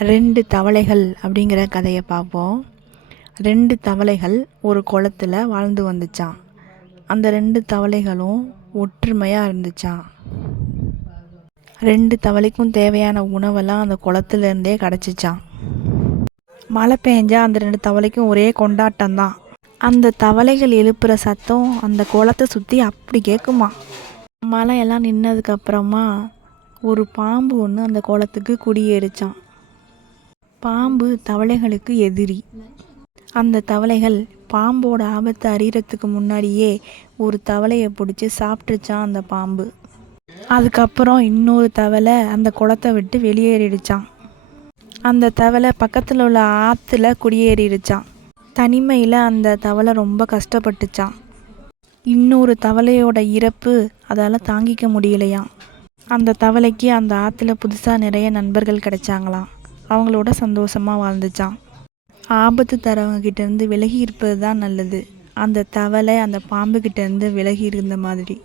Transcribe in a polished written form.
2 தவளைகள் அப்படிங்கிற கதையை பார்ப்போம். 2 தவளைகள் ஒரு குளத்தில் வாழ்ந்து வந்துச்சான். அந்த 2 தவளைகளும் ஒற்றுமையாக இருந்துச்சான். 2 தவளைக்கும் தேவையான உணவெல்லாம் அந்த குளத்துலேருந்தே கிடச்சிச்சான். மழை பெஞ்சா அந்த 2 தவளைக்கும் ஒரே கொண்டாட்டம்தான். அந்த தவளைகள் எழுப்புகிற சத்தம் அந்த குளத்தை சுற்றி அப்படி கேட்குமா. மழையெல்லாம் நின்னதுக்கப்புறமா ஒரு பாம்பு ஒன்று அந்த குளத்துக்கு குடியேறிச்சான். பாம்பு தவளைகளுக்கு எதிரி. அந்த தவளைகள் பாம்போட ஆபத்தை அறியறதுக்கு முன்னாடியே ஒரு தவளையை பிடிச்சி சாப்பிட்டுச்சான் அந்த பாம்பு. அதுக்கப்புறம் இன்னொரு தவளை அந்த குளத்தை விட்டு வெளியேறிடுச்சான். அந்த தவளை பக்கத்தில் உள்ள ஆற்றுல குடியேறிடுச்சான். தனிமையில் அந்த தவளை ரொம்ப கஷ்டப்பட்டுச்சான். இன்னொரு தவளையோட இறப்பு அதால் தாங்கிக்க முடியலையாம். அந்த தவளைக்கு அந்த ஆற்றுல புதுசாக நிறைய நண்பர்கள் கிடைச்சாங்களாம். அவங்களோட சந்தோஷமாக வாழ்ந்துச்சான். ஆபத்து தரவங்க கிட்டேருந்து விலகி இருப்பது தான் நல்லது. அந்த தவளை அந்த பாம்புக்கிட்டேருந்து விலகி இருந்த மாதிரி.